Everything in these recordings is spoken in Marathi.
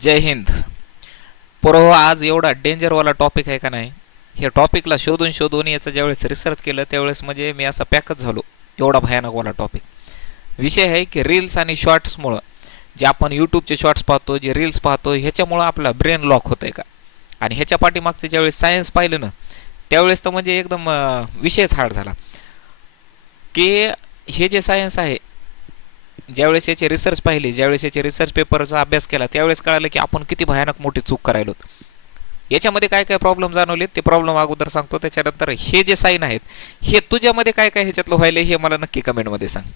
जय हिंद. पोरो आज एवढा डेंजरवाला टॉपिक आहे का नाही? हे टॉपिकला शोधून शोधून याचं ज्यावेळेस रिसर्च केलं त्यावेळेस म्हणजे मी असा पॅकच झालो. एवढा भयानकवाला टॉपिक विषय आहे की रील्स आणि शॉर्ट्समुळं जे आपण यूट्यूबचे शॉर्ट्स पाहतो जे रील्स पाहतो ह्याच्यामुळं आपला ब्रेन लॉक होतं आहे का? आणि ह्याच्या पाठीमागचं ज्यावेळेस सायन्स पाहिलं ना त्यावेळेस तर म्हणजे एकदम विषयच हार्ड झाला. की हे जे सायन्स आहे ज्यावेळेस याचे रिसर्च पाहिले ज्यावेळेस याचे रिसर्च पेपरचा अभ्यास केला त्यावेळेस कळालं की आपण किती भयानक मोठी चूक करायलो. याच्यामध्ये काय काय प्रॉब्लेम जाणवले ते प्रॉब्लेम अगोदर सांगतो. त्याच्यानंतर हे जे साईन आहेत हे तुझ्यामध्ये काय काय ह्याच्यातलं व्हायला हे मला नक्की कमेंटमध्ये सांग.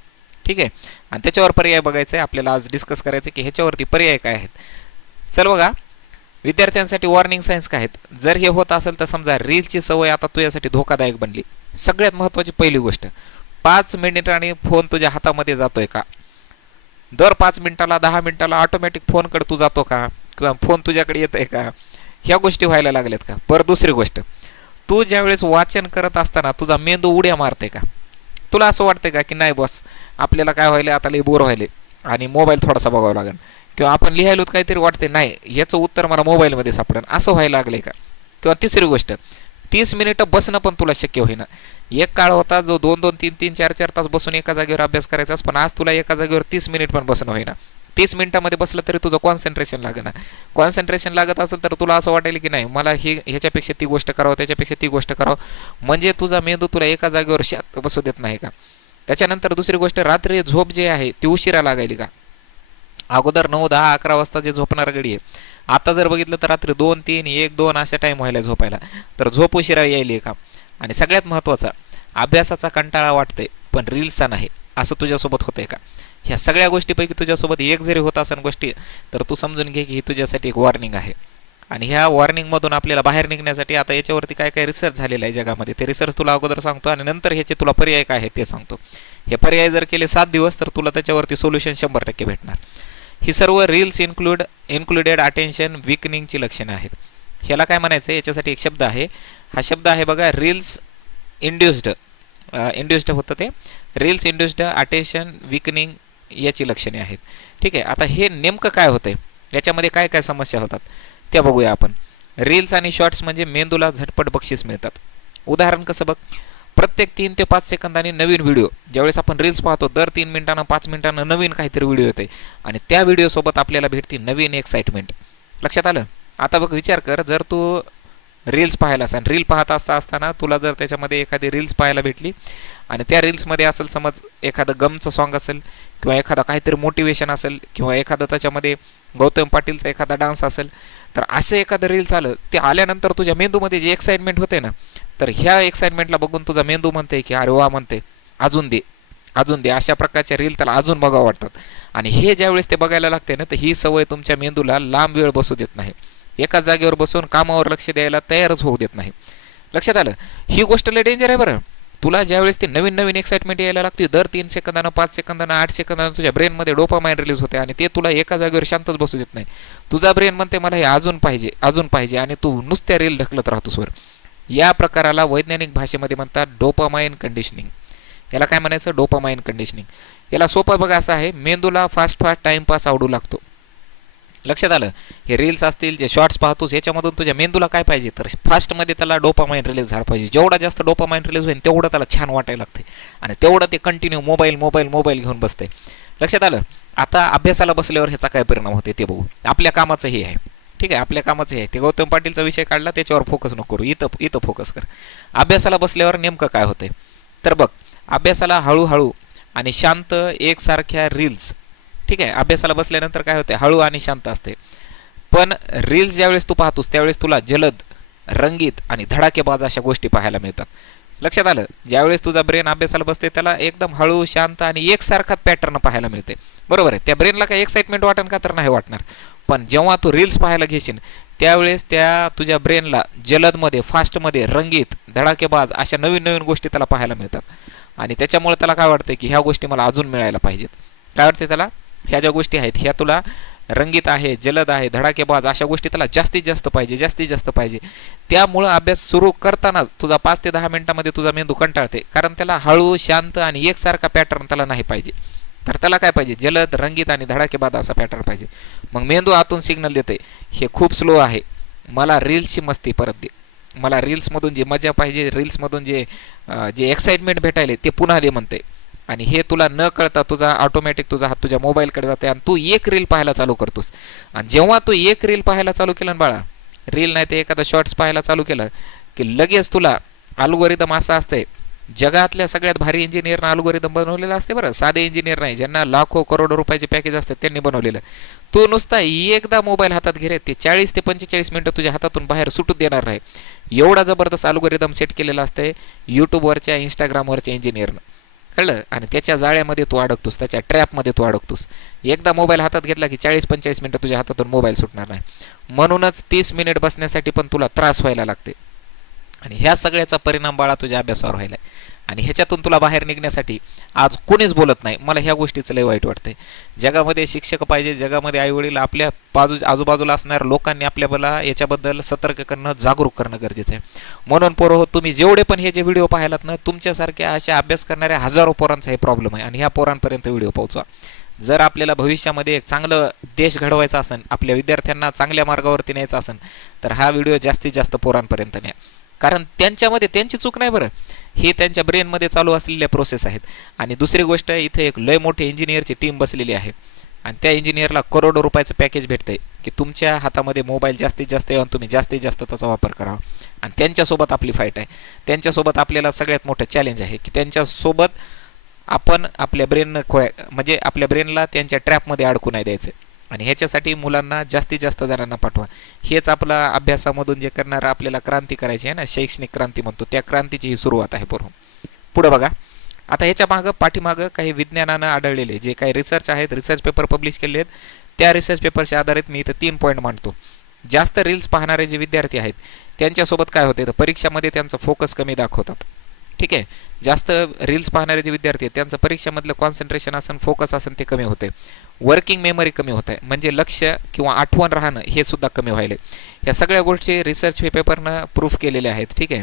ठीक आहे? आणि त्याच्यावर पर्याय बघायचा आहे आपल्याला आज डिस्कस करायचं की ह्याच्यावरती पर्याय काय आहेत. चल बघा. विद्यार्थ्यांसाठी वॉर्निंग सायन्स काय आहेत? जर हे होत असेल तर समजा रीलची सवय आता तुझ्यासाठी धोकादायक बनली. सगळ्यात महत्त्वाची पहिली गोष्ट पाच मिनिटांनी फोन तुझ्या हातामध्ये जातोय का? दर पाच मिनिटाला दहा मिनिटाला ऑटोमॅटिक फोनकडे तू जातो का? किंवा फोन तुझ्याकडे येत आहे का? ह्या गोष्टी व्हायला लागल्यात का? पर दुसरी गोष्ट तू ज्यावेळेस वाचन करत असताना तुझा मेंदू उड्या मारते का? तुला असं वाटतंय का की नाही बस आपल्याला काय व्हायला आता लई बोर व्हायले आणि मोबाईल थोडासा बघावा लागेल. किंवा आपण लिहायलो काहीतरी वाटते नाही याचं उत्तर मला मोबाईलमध्ये सापडेल. असं व्हायला लागलंय का? किंवा तिसरी गोष्ट तीस मिनिटं बसणं पण तुला शक्य होईना. एक काळ होता जो दोन दोन तीन तीन चार चार तास बसून एका जागेवर अभ्यास करायचास पण आज तुला एका जागेवर तीस मिनिट पण बसणं होईना. तीस मिनिटामध्ये बसलं तरी तुझं कॉन्सन्ट्रेशन लागणार कॉन्सन्ट्रेशन लागत असेल तर तुला असं वाटेल की नाही मला ही ह्याच्यापेक्षा ती गोष्ट करावं त्याच्यापेक्षा ती गोष्ट करावं. म्हणजे तुझा मेंदू तुला एका जागेवर शांत बसू देत नाही का? त्याच्यानंतर दुसरी गोष्ट रात्री झोप जे आहे ती उशिरा लागायली का? अगोदर नऊ दहा अकरा वाजता जे झोपणार गडी आहे आता जर बघितलं तर रात्री दोन तीन एक दोन अशा टाईम व्हायला झोपायला. तर झोप उशिरा यायली का? आणि सगळ्यात महत्त्वाचा अभ्यासाचा कंटाळा वाटतंय पण रील्सचा नाही. असं तुझ्यासोबत होतंय का? ह्या सगळ्या गोष्टीपैकी तुझ्यासोबत एक जरी होत असेल गोष्टी तर तू समजून घे की ही तुझ्यासाठी एक वॉर्निंग आहे. आणि ह्या वॉर्निंगमधून आपल्याला बाहेर निघण्यासाठी आता याच्यावरती काय काय रिसर्च झालेला आहे जगामध्ये ते रिसर्च तुला अगोदर सांगतो आणि नंतर ह्याचे तुला पर्याय काय आहेत ते सांगतो. हे पर्याय जर केले सात दिवस तर तुला त्याच्यावरती सोल्युशन शंभर टक्के भेटणार. ही सर्व रील्स इन्क्लूड इन्क्लुडेड अटेन्शन विकनिंगची लक्षणं आहेत. ह्याला काय म्हणायचं याच्यासाठी एक शब्द आहे हा शब्द आहे बघा रील्स इंड्युस्ड इंड्युस्ड होतं ते. रील्स इंड्युस्ड अटेन्शन विकनिंग याची लक्षणे आहेत. ठीक आहे आता हे नेमकं काय होतंय? याच्यामध्ये काय काय समस्या होतात? त्या बघूया आपण. रील्स आणि शॉर्ट्स म्हणजे मेंदूला झटपट बक्षीस मिळतात. उदाहरण कसं बघ? प्रत्येक तीन ते पाच सेकंदांनी नवीन व्हिडिओ ज्यावेळेस आपण रील्स पाहतो दर तीन मिनिटानं पाच मिनिटानं नवीन काहीतरी व्हिडिओ येते आणि त्या व्हिडिओसोबत आपल्याला भेटते नवीन एक्साइटमेंट लक्षात आलं? आता बघ विचार कर जर तू रील्स पाहायला असाल रील पाहत असता असताना तुला जर त्याच्यामध्ये एखादी रील्स पाहायला भेटली आणि त्या रील्समध्ये असेल समज एखादं गमचं सॉन्ग असेल किंवा एखादा काहीतरी मोटिवेशन असेल किंवा एखादं त्याच्यामध्ये गौतम पाटीलचा एखादा डान्स असेल तर असं एखादं रील्स आलं ते आल्यानंतर तुझ्या मेंदूमध्ये जे एक्साइटमेंट होते ना तर ह्या एक्साइटमेंटला बघून तुझा मेंदू म्हणते की अरे वा म्हणते अजून दे अजून दे. अशा प्रकारच्या रील त्याला अजून बघावं वाटतात आणि हे ज्यावेळेस ते बघायला लागते ना तर ही सवय तुमच्या मेंदूला लांब वेळ बसू देत नाही. एका जागेवर बसून कामावर लक्ष द्यायला तयारच होऊ देत नाही. लक्षात आलं? ही गोष्ट लय डेंजर आहे बरं. तुला ज्यावेळेस ती नवीन नवीन एक्साइटमेंट यायला लागते दर तीन सेकंदानं पाच सेकंदानं आठ सेकंदानं तुझ्या ब्रेनमध्ये डोपामाइन रिलीज होते आणि ते तुला एका जागेवर शांतच बसू देत नाही. तुझा ब्रेन म्हणते मला हे अजून पाहिजे अजून पाहिजे आणि तू नुसत्या रील ढकलत राहतोस वर. या प्रकाराला वैज्ञानिक भाषेमध्ये म्हणतात डोपामाइन कंडिशनिंग याला काय म्हणायचं? डोपामाइन कंडिशनिंग याला सोपं बघा असं आहे मेंदूला फास्ट फास्ट टाइमपास आवडू लागतो. लक्षात आलं? हे रील्स असतील जे शॉर्ट्स पाहतोस याच्यामधून तुझ्या मेंदूला काय पाहिजे? तर फास्टमध्ये त्याला डोपामाइन रिलीज झाला पाहिजे. जेवढा जास्त डोपामाइन रिलीज होईल तेवढं त्याला छान वाटायला लागते आणि तेवढं ते कंटिन्यू मोबाईल मोबाईल मोबाईल घेऊन बसते लक्षात आलं? आता अभ्यासाला बसल्यावर ह्याचा काय परिणाम होते ते बघू. आपल्या कामाचं हे आहे. ठीक आहे आपल्या कामाचं हे आहे. ते गौतम पाटीलचा विषय काढला त्याच्यावर फोकस नको करू. इथं इथं फोकस कर. अभ्यासाला बसल्यावर नेमकं काय होतंय? तर बघ अभ्यासाला हळूहळू आणि शांत एकसारख्या रील्स ठीक आहे अभ्यासाला बसल्यानंतर काय होते हळू आणि शांत असते. पण रील्स ज्यावेळेस तू पाहतोस त्यावेळेस तुला जलद रंगीत आणि धडाकेबाज अशा गोष्टी पाहायला मिळतात. लक्षात आलं ज्यावेळेस तुझा ब्रेन अभ्यासाला बसते त्याला एकदम हळू शांत आणि एकसारखाच पॅटर्न पाहायला मिळते. बरोबर आहे त्या ब्रेनला काही एक्साइटमेंट वाटण का तर नाही वाटणार. पण जेव्हा तू रील्स पाहायला घेशील त्यावेळेस त्या तुझ्या ब्रेनला जलदमध्ये फास्टमध्ये रंगीत धडाकेबाज अशा नवीन नवीन गोष्टी त्याला पाहायला मिळतात. आणि त्याच्यामुळे त्याला काय वाटतं की ह्या गोष्टी मला अजून मिळायला पाहिजेत. काय वाटते त्याला? ह्या ज्या गोष्टी आहेत ह्या तुला रंगीत आहे जलद आहे धडाकेबाज अशा गोष्टी त्याला जास्तीत जास्त पाहिजे जास्तीत जास्त पाहिजे. त्यामुळं अभ्यास सुरू करतानाच तुझा पाच ते दहा मिनिटामध्ये तुझा मेंदू कंटाळते. कारण त्याला हळू शांत आणि एकसारखा पॅटर्न त्याला नाही पाहिजे. तर त्याला काय पाहिजे? जलद रंगीत आणि धडाकेबाद असा पॅटर्न पाहिजे. मग मेंदू आतून सिग्नल देते हे खूप स्लो आहे. मला रील्सची मस्ती परत दे. मला रील्समधून जी मजा पाहिजे रील्समधून जे जे एक्साइटमेंट भेटायले ते पुन्हा दे म्हणते. आणि हे तुला न कळता तुझा ऑटोमॅटिक तुझा हात तुझ्या मोबाईलकडे जाते आणि तू एक रील पाहायला चालू करतोस. आणि जेव्हा तू एक रील पाहायला चालू केलं ना बाळा रील नाही ते एखादा शॉर्ट्स पाहायला चालू केलं की लगेच तुला अल्गोरिदम असा असते जगातल्या सगळ्यात भारी इंजिनियरनं अल्गोरिदम बनवलेलं असते बरं. साधे इंजिनियर नाही ज्यांना लाखो करोडो रुपयाचे पॅकेज असतात त्यांनी बनवलेलं. तू नुसता एकदा मोबाईल हातात घेरे ते चाळीस ते पंचेचाळीस मिनटं तुझ्या हातातून बाहेर सुटू देणार नाही. एवढा जबरदस्त अल्गोरिदम सेट केलेला असते यूट्यूबवरच्या इंस्टाग्रामवरच्या इंजिनियरनं कळलं? आणि त्याच्या जाळ्यामध्ये तू अडकतोस त्याच्या ट्रॅपमध्ये तू अडकतोस. एकदा मोबाईल हातात घेतला की चाळीस पंचेचाळीस मिनटं तुझ्या हातातून मोबाईल सुटणार नाही. म्हणूनच तीस मिनिट बसण्यासाठी पण तुला त्रास व्हायला लागते. आणि ह्या सगळ्याचा परिणाम बाळा तुझ्या अभ्यासावर व्हायला आणि ह्याच्यातून तुला बाहेर निघण्यासाठी आज कोणीच बोलत नाही. मला ह्या गोष्टीचं लय वाईट वाटतंय. जगामध्ये शिक्षक पाहिजे जगामध्ये आईवडील आपल्या बाजू आजूबाजूला असणाऱ्या लोकांनी आपल्याला याच्याबद्दल सतर्क करणं जागरूक करणं गरजेचं आहे. म्हणून पोरं हो तुम्ही जेवढे पण हे जे व्हिडिओ पाहिलात ना तुमच्यासारख्या अशा अभ्यास करणाऱ्या हजारो पोरांचा हे प्रॉब्लेम आहे. आणि ह्या पोरांपर्यंत व्हिडिओ पोहोचवा. जर आपल्याला भविष्यामध्ये एक चांगलं देश घडवायचा असेल आपल्या विद्यार्थ्यांना चांगल्या मार्गावरती न्यायचं असेल तर हा व्हिडिओ जास्तीत जास्त पोरांपर्यंत न्या. कारण त्यांच्यामध्ये त्यांची चूक नाही बरं. हे त्यांच्या ब्रेनमध्ये चालू असलेल्या प्रोसेस आहेत. आणि दुसरी गोष्ट इथे एक लय मोठी इंजिनियरची टीम बसलेली आहे. आणि त्या इंजिनियरला करोडो रुपयाचं पॅकेज भेटतंय की तुमच्या हातामध्ये मोबाईल जास्तीत जास्त येऊन तुम्ही जास्तीत जास्त त्याचा वापर करावा. आणि त्यांच्यासोबत आपली फाईट आहे. त्यांच्यासोबत आपल्याला सगळ्यात मोठं चॅलेंज आहे की त्यांच्यासोबत आपण आपल्या ब्रेन खोळ्या म्हणजे आपल्या ब्रेनला त्यांच्या ट्रॅपमध्ये अडकू नाही द्यायचं. आणि ह्याच्यासाठी मुलांना जास्तीत जास्त जणांना पाठवा. हेच आपला अभ्यासामधून जे करणारं आपल्याला क्रांती करायची आहे ना शैक्षणिक क्रांती म्हणतो त्या क्रांतीची ही सुरुवात आहे बरोबर पुढं बघा. आता ह्याच्या मागं पाठीमागं काही विज्ञानानं आढळलेले जे काही रिसर्च आहेत रिसर्च पेपर पब्लिश केले आहेत त्या रिसर्च पेपरच्या आधारित मी इथं तीन पॉईंट मांडतो. जास्त रील्स पाहणारे जे विद्यार्थी आहेत त्यांच्यासोबत काय होते? तर परीक्षामध्ये त्यांचा फोकस कमी दाखवतात. ठीक आहे. जास्त रील्स पाहणारे जे विद्यार्थी आहेत त्यांचं परीक्षेमधलं कॉन्सन्ट्रेशन असेल फोकस असेल ते कमी होते. वर्किंग मेमरी कमी होत. आहे म्हणजे लक्ष किंवा आठवण राहणं हे सुद्धा कमी व्हायले. या सगळ्या गोष्टी रिसर्च पेपरनं प्रूफ केलेल्या आहेत. ठीक आहे.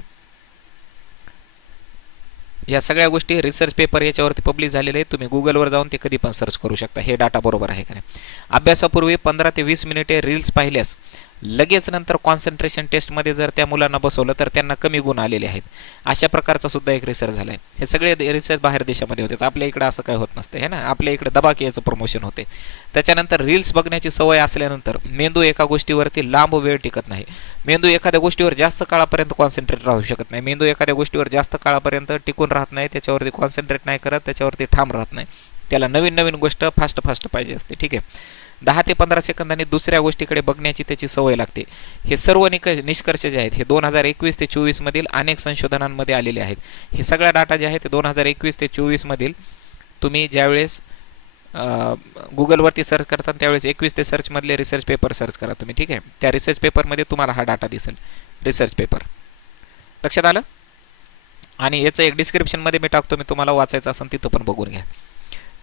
या सगळ्या गोष्टी रिसर्च पेपर याच्यावरती पब्लिश झालेले आहेत. तुम्ही गुगलवर जाऊन ते कधी पण सर्च करू शकता. हे डाटा बरोबर आहे का नाही? अभ्यासापूर्वी पंधरा ते वीस मिनिटे रील्स पाहिल्यास लगेच नंतर कॉन्सन्ट्रेशन टेस्टमध्ये जर त्या मुलांना बसवलं तर त्यांना कमी गुण आलेले आहेत. अशा प्रकारचा सुद्धा एक रिसर्च झाला आहे हे सगळे रिसर्च बाहेर देशामध्ये होते. आपल्या इकडे असं काय होत नसतं हे ना? आपल्या इकडे दबाकियाचं प्रमोशन होते. त्याच्यानंतर रील्स बघण्याची सवय असल्यानंतर मेंदू एका गोष्टीवरती लांब वेळ टिकत नाही. मेंदू एखाद्या गोष्टीवर जास्त काळापर्यंत कॉन्सन्ट्रेट राहू शकत नाही. मेंदू एखाद्या गोष्टीवर जास्त काळापर्यंत टिकून राहत नाही त्याच्यावरती कॉन्सन्ट्रेट नाही करत त्याच्यावरती ठाम राहत नाही. त्याला नवीन नवीन गोष्ट फास्ट फास्ट पाहिजे असते. ठीक आहे. दहा ते पंधरा सेकंदांनी दुसऱ्या गोष्टीकडे बघण्याची त्याची सवय लागते. हे सर्व निक निष्कर्ष जे आहेत हे दोन हजार एकवीस ते चोवीसमधील अनेक संशोधनांमध्ये आलेले आहेत. हे सगळा डाटा जे आहे ते दोन हजार एकवीस ते चोवीसमधील तुम्ही ज्यावेळेस गुगलवरती सर्च करता त्यावेळेस एकवीस ते सर्चमधले रिसर्च पेपर सर्च करा तुम्ही ठीक आहे? त्या रिसर्च पेपरमध्ये तुम्हाला हा डाटा दिसेल. रिसर्च पेपर लक्षात आलं? आणि याचं एक डिस्क्रिप्शनमध्ये मी टाकतो मी तुम्हाला वाचायचं असेल तिथं पण बघून घ्या.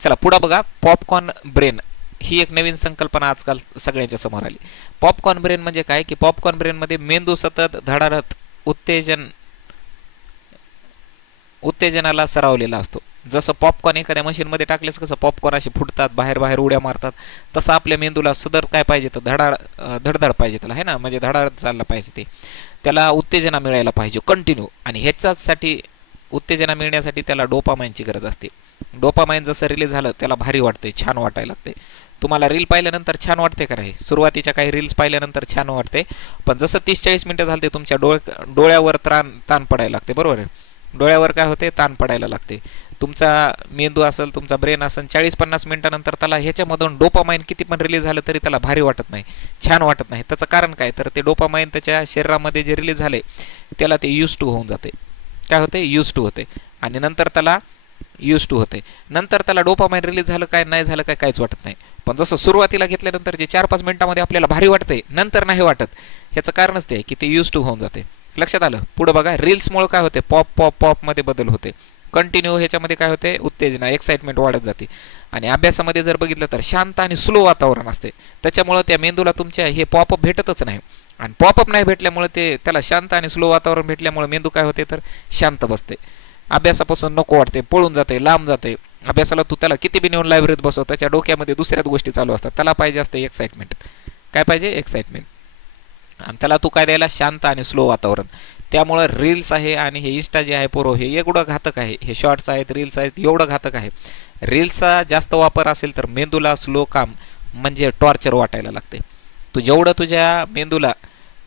चला पुढं बघा. पॉपकॉर्न ब्रेन ही एक नवीन संकल्पना आजकाल सगळ्यांच्या समोर आली. पॉपकॉर्न ब्रेन म्हणजे काय? की पॉपकॉर्न ब्रेनमध्ये मेंदू सतत धडारत उत्तेजन उत्तेजनाला सरावलेला असतो. जसं पॉपकॉर्न एखाद्या मशीनमध्ये टाकलेस कसं पॉपकॉर्न असे फुटतात बाहेर बाहेर उड्या मारतात तसं आपल्या मेंदूला सदर काय पाहिजे तर धडाड धडधड पाहिजे त्याला आहे ना? म्हणजे धडाड चालला पाहिजे ते. त्याला उत्तेजना मिळायला पाहिजे कंटिन्यू आणि ह्याच्यासाठी उत्तेजना मिळण्यासाठी त्याला डोपामाइनची गरज असते. डोपामाइन जसं रिलीज झालं त्याला भारी वाटते छान वाटायला लागते तुम्हाला रील पाहिल्यानंतर छान वाटते का नाही सुरुवातीच्या काही रील्स पाहिल्यानंतर छान वाटते. पण जसं तीस चाळीस मिनटं झाले तुमच्या डोळ डोळ्यावर त्राण ताण पडायला लागते बरोबर आहे? डोळ्यावर काय होते? ताण पडायला लागते. तुमचा मेंदू असेल तुमचा ब्रेन असेल चाळीस पन्नास मिनटानंतर त्याला ह्याच्यामधून डोपामाइन किती पण रिलीज झालं तरी त्याला भारी वाटत नाही छान वाटत नाही. त्याचं कारण काय? तर ते डोपामाइन त्याच्या शरीरामध्ये जे रिलीज झाले त्याला ते यूज टू होऊन जाते. काय होते? यूज टू होते. आणि नंतर त्याला यूज टू होते. नंतर त्याला डोपामाइन रिलीज झालं काय नाही झालं काय काहीच वाटत नाही. पण जसं सुरुवातीला घेतल्यानंतर जे चार पाच मिनिटामध्ये आपल्याला भारी वाटते नंतर नाही वाटत. ह्याचं कारणच ते की ते यूज टू होऊन जाते. लक्षात आलं? पुढं बघा रील्समुळे काय होते? पॉप पॉप पॉपमध्ये बदल होते. कंटिन्यू ह्याच्यामध्ये काय होते? उत्तेजना एक्साइटमेंट वाढत जाते. आणि अभ्यासामध्ये जर बघितलं तर शांत आणि स्लो वातावरण असते. त्याच्यामुळं त्या मेंदूला तुमच्या हे पॉपअप भेटतच नाही. आणि पॉपअप नाही भेटल्यामुळे ते त्याला शांत आणि स्लो वातावरण भेटल्यामुळे मेंदू काय होते? तर शांत बसते. अभ्यासापासून नको वाटते पळून जाते लांब जाते. अभ्यासाला तू त्याला किती बी नेऊन लायब्ररीत बसव त्याच्या डोक्यामध्ये दुसऱ्याच गोष्टी चालू असतात. त्याला पाहिजे असतं एक्साइटमेंट काय पाहिजे? एक्साइटमेंट आणि त्याला तू काय द्यायला शांत आणि स्लो वातावरण. त्यामुळं रील्स आहे आणि हे इन्स्टा जे आहे पोरो हे एवढं घातक आहे. हे शॉर्ट्स आहेत रील्स आहेत एवढं घातक आहे. रील्सचा जास्त वापर असेल तर मेंदूला स्लो काम म्हणजे टॉर्चर वाटायला लागते. तू जेवढं तुझ्या मेंदूला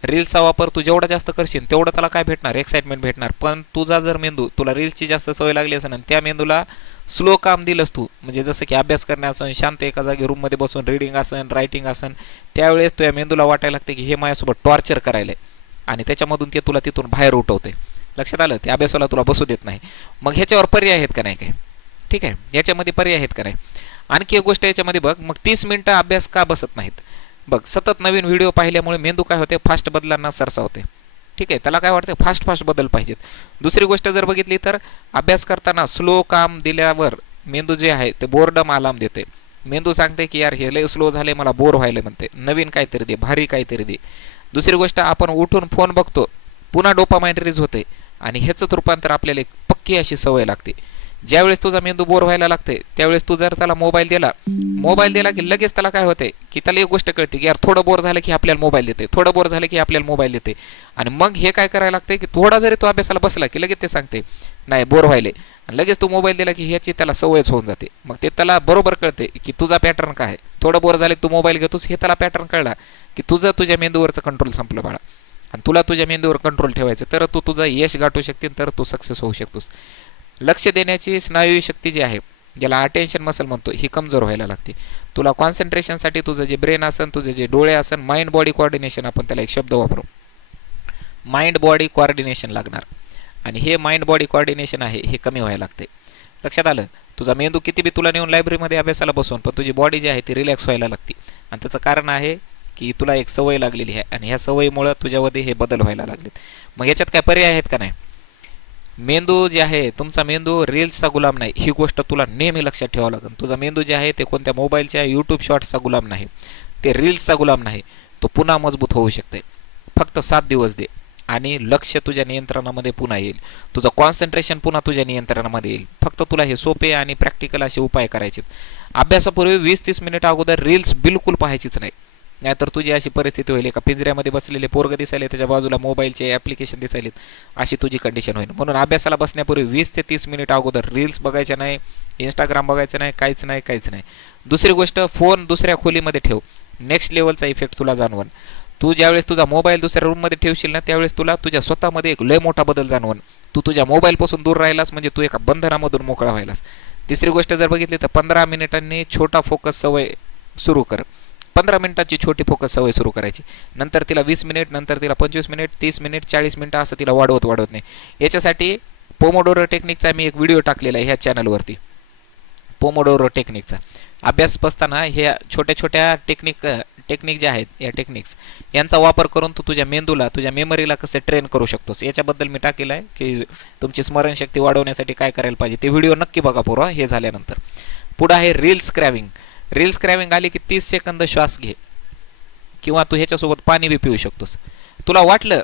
रील्सचा वापर तू जेवढा जास्त करशील तेवढं त्याला काय भेटणार? एक्साइटमेंट भेटणार. पण तुझा जर मेंदू तुला रील्सची जास्त सवय लागली असेल आणि त्या मेंदूला स्लो काम दिलंस तू म्हणजे जसं की अभ्यास करण्याचं शांत एका जागी रूममध्ये बसून रिडिंग असन रायटिंग असन त्यावेळेस तुझ्या मेंदूला वाटायला लागते की हे माझ्यासोबत टॉर्चर करायला आणि त्याच्यामधून ते तुला तिथून बाहेर उठवते. लक्षात आलं? ते अभ्यासाला तुला बसू देत नाही. मग ह्याच्यावर पर्याय आहेत का नाही काय ठीक आहे. याच्यामध्ये पर्याय आहेत का नाही? आणखी एक गोष्ट याच्यामध्ये बघ. मग तीस मिनटं अभ्यास का बसत नाहीत? बघ सतत नवीन व्हिडिओ पाहिल्यामुळे मेंदू काय होते? फास्ट बदलांना सरसावते ठीक आहे त्याला काय वाटते? फास्ट फास्ट बदल पाहिजेत. दुसरी गोष्ट जर बघितली तर अभ्यास करताना स्लो काम दिल्यावर मेंदू जे आहे ते बोर्डम आलाम देते. मेंदू सांगते की यार हे लय स्लो झाले मला बोर व्हायला म्हणते. नवीन काहीतरी दे भारी काहीतरी दे. दुसरी गोष्ट आपण उठून फोन बघतो. पुन्हा डोपामाइन रिलीज होते. आणि ह्याचंच रूपांतर आपल्याला एक पक्की अशी सवय लागते. ज्यावेळेस तुझा मेंदू बोर व्हायला लागते त्यावेळेस तू जर त्याला मोबाईल दिला मोबाईल दिला की लगेच त्याला काय होते की त्याला एक गोष्ट कळते की यार थोडं बोर झालं की आपल्याला मोबाईल देते थोडं बोर झालं की आपल्याला मोबाईल देते. आणि मग हे काय करायला लागते की थोडा जरी तो अभ्यासाला बसला की लगेच ते सांगते नाही बोर व्हायले. आणि लगेच तू मोबाईल दिला की ह्याची त्याला सवयच होऊन जाते. मग ते त्याला बरोबर कळते की तुझा पॅटर्न काय आहे. थोडं बोर झालं की तू मोबाईल घेतोस हे त्याला पॅटर्न कळला की तुझं तुझ्या मेंदूवरचं कंट्रोल संपलं बाळा. आणि तुला तुझ्या मेंदूवर कंट्रोल ठेवायचं तर तू तुझं यश गाठू शकते तर तू सक्सेस होऊ शकतोस. लक्ष देण्याची स्नायू शक्ती जी आहे ज्याला अटेन्शन मसल म्हणतो ही कमजोर व्हायला लागते. तुला कॉन्सन्ट्रेशनसाठी तुझं जे ब्रेन असन तुझे जे डोळे असन माइंड बॉडी कोऑर्डिनेशन आपण त्याला एक शब्द वापरू. माइंड बॉडी कोऑर्डिनेशन लागणार. आणि हे माइंड बॉडी कोऑर्डिनेशन आहे हे कमी व्हायला लागते. लक्षात आलं? तुझा मेंदू किती बी तुला नेऊन लायब्ररीमध्ये अभ्यासाला बसून पण तुझी बॉडी जी आहे ती रिलॅक्स व्हायला लागते. आणि त्याचं कारण आहे की तुला एक सवय लागलेली आहे. आणि ह्या सवयीमुळं तुझ्यामध्ये हे बदल व्हायला लागलेत. मग याच्यात काय पर्याय आहेत का नाही? मेंदू जे आहे तुमचा मेंदू रील्सचा गुलाम नाही. ही गोष्ट तुला नेहमी लक्षात ठेवावं लागेल. तुझा मेंदू जे आहे ते कोणत्या मोबाईलच्या यूट्यूब शॉर्ट्सचा गुलाम नाही. ते रील्सचा गुलाम नाही. तो पुन्हा मजबूत होऊ शकते फक्त सात दिवस दे आणि लक्ष तुझ्या नियंत्रणामध्ये पुन्हा येईल. तुझं कॉन्सन्ट्रेशन पुन्हा तुझ्या नियंत्रणामध्ये येईल. फक्त तुला हे सोपे आणि प्रॅक्टिकल असे उपाय करायचे अभ्यासापूर्वी वीस तीस मिनिट अगोदर रील्स बिलकुल पाहायचीच नाही. नाहीतर तुझी अशी परिस्थिती होईल. एका पिंजऱ्यामध्ये बसलेले पोरग दिसायले त्याच्या बाजूला मोबाईलचे ॲप्लिकेशन दिसायलेत. अशी तुझी कंडिशन होईल. म्हणून अभ्यासाला बसण्यापूर्वी वीस ते तीस मिनिट अगोदर रील्स बघायच्या नाही इंस्टाग्राम बघायचं नाही काहीच नाही काहीच नाही. दुसरी गोष्ट फोन दुसऱ्या खोलीमध्ये ठेव. नेक्स्ट लेवलचा इफेक्ट तुला जाणवण तू ज्यावेळेस तुझा मोबाईल दुसऱ्या रूममध्ये ठेवशील ना त्यावेळेस तुला तुझ्या स्वतःमध्ये एक लय मोठा बदल जाणवण तू तुझ्या मोबाईलपासून दूर राहिलास म्हणजे तू एका बंधनामधून मोकळा व्हायलास. तिसरी गोष्ट जर बघितली तर पंधरा मिनिटांनी छोटा फोकस सवय सुरू कर. पंधरा मिनिटाची छोटी फोकस सवय सुरू करायची. नंतर तिला वीस मिनिट नंतर तिला पंचवीस मिनिट तीस मिनिट चाळीस मिनिटं असं तिला वाढवत वाढवत नाही. याच्यासाठी पोमोडोरो टेक्निकचा मी एक व्हिडिओ टाकलेला आहे ह्या चॅनलवरती पोमोडोरो टेक्निकचा अभ्यास बसताना ह्या छोट्या छोट्या टेक्निक टेक्निक जे आहेत या टेक्निक्स यांचा वापर करून तू तुझ्या मेंदूला तुझ्या मेमरीला कसे ट्रेन करू शकतोस? याच्याबद्दल मी टाकेलं आहे की तुमची स्मरणशक्ती वाढवण्यासाठी काय करायला पाहिजे ते व्हिडिओ नक्की बघा पूर्ण हे झाल्यानंतर. पुढं आहे रील्स क्रॅविंग रील्स क्रॅविंग आली की तीस सेकंद श्वास घे. किंवा तू ह्याच्यासोबत पाणी बी पिऊ शकतोस. तुला वाटलं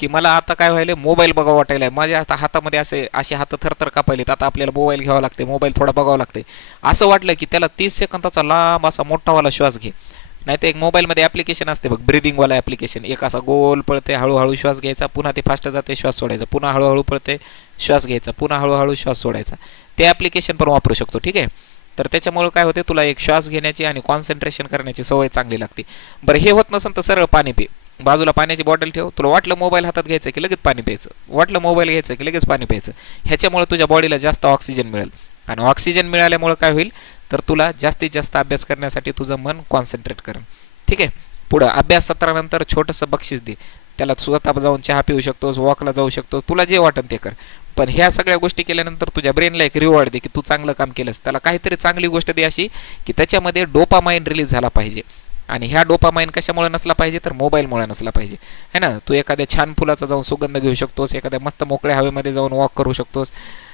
की मला आता काय व्हायलं मोबाईल बघावं वाटायला माझ्या आता हातामध्ये असे असे हात थरथर कापायलेत. आता आपल्याला मोबाईल घ्यावा लागते मोबाईल थोडा बघावं लागते असं वाटलं की त्याला तीस सेकंदाचा लांब असा मोठावाला श्वास घे. नाही तर एक मोबाईलमध्ये ॲप्लिकेशन असते बघ ब्रिदिंगवाला ॲप्लिकेशन एक असा गोल पळते हळूहळू श्वास घ्यायचा. पुन्हा ते फास्ट जाते श्वास सोडायचा. पुन्हा हळूहळू पळते श्वास घ्यायचा. पुन्हा हळूहळू श्वास सोडायचा. ते ॲप्लिकेशन पण वापरू शकतो. ठीक आहे? तर त्याच्यामुळे काय होते तुला एक श्वास घेण्याची आणि कॉन्सन्ट्रेशन करण्याची सवय चांगली लागते. बरं हे होत नसेल तर सरळ पाणी पे. बाजूला पाण्याची बॉटल ठेव. तुला वाटलं मोबाईल हातात घ्यायचं की लगेच पाणी प्यायचं? वाटलं मोबाईल घ्यायचं की लगेच पाणी प्यायचं? ह्याच्यामुळे तुझ्या बॉडीला जास्त ऑक्सिजन मिळेल. आणि ऑक्सिजन मिळाल्यामुळे काय होईल? तर तुला जास्तीत जास्त अभ्यास करण्यासाठी तुझं मन कॉन्सन्ट्रेट करेल. ठीक आहे? पुढं अभ्यास सत्रानंतर छोटंसं बक्षीस दे. त्याला स्वतः जाऊन चहा पिऊ शकतोस वॉकला जाऊ शकतोस. तुला जे वाटन ते कर. पण ह्या सगळ्या गोष्टी केल्यानंतर तुझ्या ब्रेनला एक रिवॉर्ड दे की तू चांगलं काम केलंस. त्याला काहीतरी चांगली गोष्ट दे अशी की त्याच्यामध्ये डोपामाइन रिलीज झाला पाहिजे. आणि ह्या डोपामाइन कशामुळे नसला पाहिजे? तर मोबाईलमुळे नसला पाहिजे. है ना? तू एखाद्या छान फुलाचा जाऊन सुगंध घेऊ शकतोस एखाद्या मस्त मोकळ्या हवेमध्ये जाऊन वॉक करू शकतोस.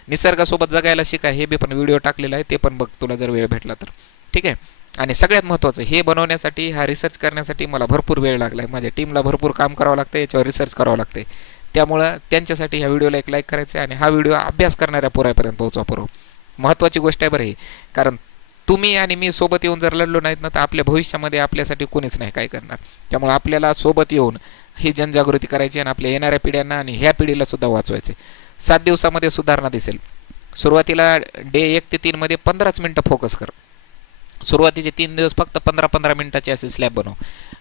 निसर्गासोबत जगायला शिका. हे बी पण व्हिडिओ टाकलेला आहे ते पण बघ. तुला जर वेळ भेटला तर. ठीक आहे? आणि सगळ्यात महत्त्वाचं हे बनवण्यासाठी हा रिसर्च करण्यासाठी मला भरपूर वेळ लागला आहे माझ्या टीमला भरपूर काम करावं लागतं याच्यावर रिसर्च करावं लागते त्यामुळं त्यांच्यासाठी ह्या व्हिडिओला एक लाईक करायचं आहे आणि हा व्हिडिओ अभ्यास करणाऱ्या पोरापर्यंत पोहोचवा पुरव महत्त्वाची गोष्ट आहे बरं ही. कारण तुम्ही आणि मी सोबत येऊन जर लढलो नाहीत ना तर आपल्या भविष्यामध्ये आपल्यासाठी कोणीच नाही काय करणार. त्यामुळे आपल्याला सोबत येऊन ही जनजागृती करायची आणि आपल्या येणाऱ्या पिढ्यांना आणि ह्या पिढीला सुद्धा वाचवायचे सात दिवसामध्ये सुधारणा दिसेल. सुरुवातीला डे एक ते तीनमध्ये पंधराच मिनटं फोकस कर. सुरुवातीचे तीन दिवस फक्त पंधरा पंधरा मिनटाचे असे स्लॅब बनव.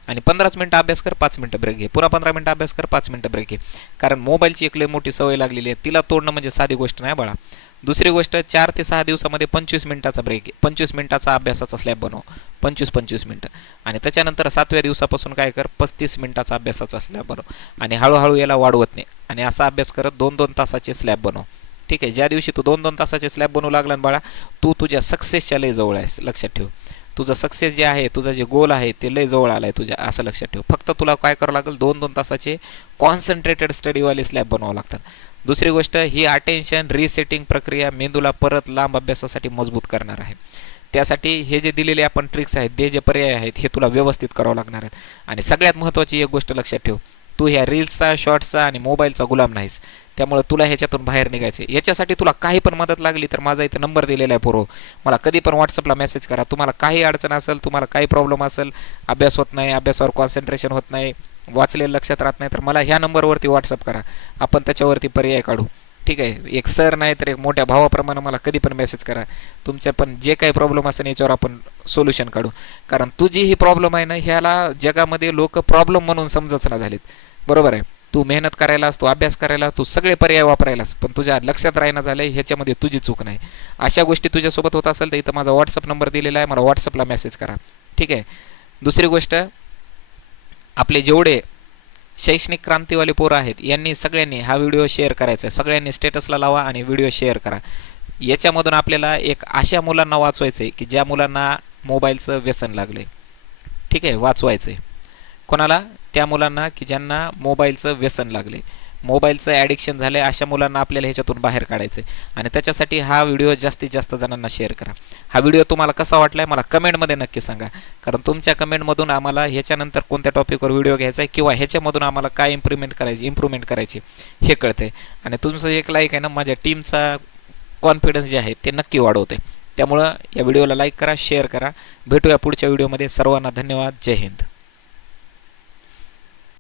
आणि पंधराच मिनटं अभ्यास कर पाच मिनटं ब्रेक घे. पुन्हा पंधरा मिनटं अभ्यास कर पाच मिनटं ब्रेक घे. कारण मोबाईलची एक लय मोठी सवय लागलेली आहे. तिला तोडणं म्हणजे साधी गोष्ट नाही बाळा. दुसरी गोष्ट चार ते सहा दिवसामध्ये पंचवीस मिनिटाचा ब्रेक पंचवीस मिनिटाचा अभ्यासाचा स्लॅब बनव. पंचवीस पंचवीस मिनटं. आणि त्याच्यानंतर सातव्या दिवसापासून काय कर पस्तीस मिनिटाचा अभ्यासाचा स्लॅब बनव. आणि हळूहळू याला वाढवत नाही. आणि असा अभ्यास करत दोन दोन तासाचे स्लॅब बनव. ठीक आहे? ज्या दिवशी तू दोन दोन तासाचे स्लॅब बनवू लागला बाळा तू तुझ्या सक्सेसच्या लय जवळ आहेस. लक्षात ठेव. तुझं सक्सेस जे आहे तुझं जे गोल आहे ते लय जवळ आलं आहे तुझ्या असं लक्षात ठेव. फक्त तुला काय करावं लागेल दोन दोन तासाचे कॉन्सन्ट्रेटेड स्टडीवाले स्लॅब बनवावं लागतात. दुसरी गोष्ट ही अटेन्शन रिसेटिंग प्रक्रिया मेंदूला परत लांब अभ्यासासाठी मजबूत करणार आहे. त्यासाठी हे जे दिलेले आपण ट्रिक्स आहेत ते जे पर्याय आहेत हे तुला व्यवस्थित करावं लागणार आहेत. आणि सगळ्यात महत्त्वाची एक गोष्ट लक्षात ठेव. तू ह्या रील्सचा शॉर्ट्सचा आणि मोबाईलचा गुलाम नाहीस. त्यामुळे तुला ह्याच्यातून बाहेर निघायचे याच्यासाठी तुला काही पण मदत लागली तर माझा इथं नंबर दिलेला आहे पूर्व मला कधी पण व्हॉट्सअपला मेसेज करा. तुम्हाला काही अडचण असेल तुम्हाला काही प्रॉब्लेम असेल अभ्यास होत नाही अभ्यासावर कॉन्सन्ट्रेशन होत नाही वाचलेलं लक्षात राहत नाही तर मला ह्या नंबरवरती व्हॉट्सअप करा. आपण त्याच्यावरती पर्याय काढू. ठीक आहे. एक सर नाही तर एक मोठ्या भावाप्रमाणे मला कधी पण मेसेज करा. तुमच्या पण जे काही प्रॉब्लेम असेल याच्यावर आपण सोल्युशन काढू. कारण तुझी ही प्रॉब्लेम आहे ना ह्याला जगामध्ये लोक प्रॉब्लेम म्हणून समजत ना झालेत. बरोबर आहे? तू मेहनत करायलास तू अभ्यास करायला तू सगळे पर्याय वापरायलास पण तुझ्या लक्षात राहणं झालं ह्याच्यामध्ये तुझी चूक नाही. अशा गोष्टी तुझ्यासोबत होत असेल तर इथं माझा व्हॉट्सअप नंबर दिलेला आहे मला व्हॉट्सअपला मेसेज करा. ठीक आहे? दुसरी गोष्ट आपले जेवढे शैक्षणिक क्रांतीवाले पोरं आहेत. यांनी सगळ्यांनी हा व्हिडिओ शेअर करायचा आहे. सगळ्यांनी स्टेटसला लावा आणि व्हिडिओ शेअर करा. याच्यामधून आपल्याला एक अशा मुलांना वाचवायचं आहे की ज्या मुलांना मोबाईलचं व्यसन लागले ठीक आहे वाचवायचं आहे कोणाला? त्या मुलांना की ज्यांना मोबाईलचं व्यसन लागले मोबाईलचं ॲडिक्शन झालं आहे अशा मुलांना आपल्याला ह्याच्यातून बाहेर काढायचं आहे आणि त्याच्यासाठी हा व्हिडिओ जास्तीत जास्त जणांना शेअर करा. हा व्हिडिओ तुम्हाला कसा वाटला आहे मला कमेंटमध्ये नक्की सांगा. कारण तुमच्या कमेंटमधून आम्हाला ह्याच्यानंतर कोणत्या टॉपिकवर व्हिडिओ घ्यायचा आहे किंवा ह्याच्यामधून आम्हाला काय इम्प्रुव्हमेंट करायची इम्प्रूव्हमेंट करायची हे कळते आणि तुमचं एक लाईक आहे ना माझ्या टीमचा कॉन्फिडन्स जे आहे ते नक्की वाढवते त्यामुळं या व्हिडिओला लाईक करा शेअर करा. भेटूया पुढच्या व्हिडिओमध्ये सर्वांना धन्यवाद. जय हिंद.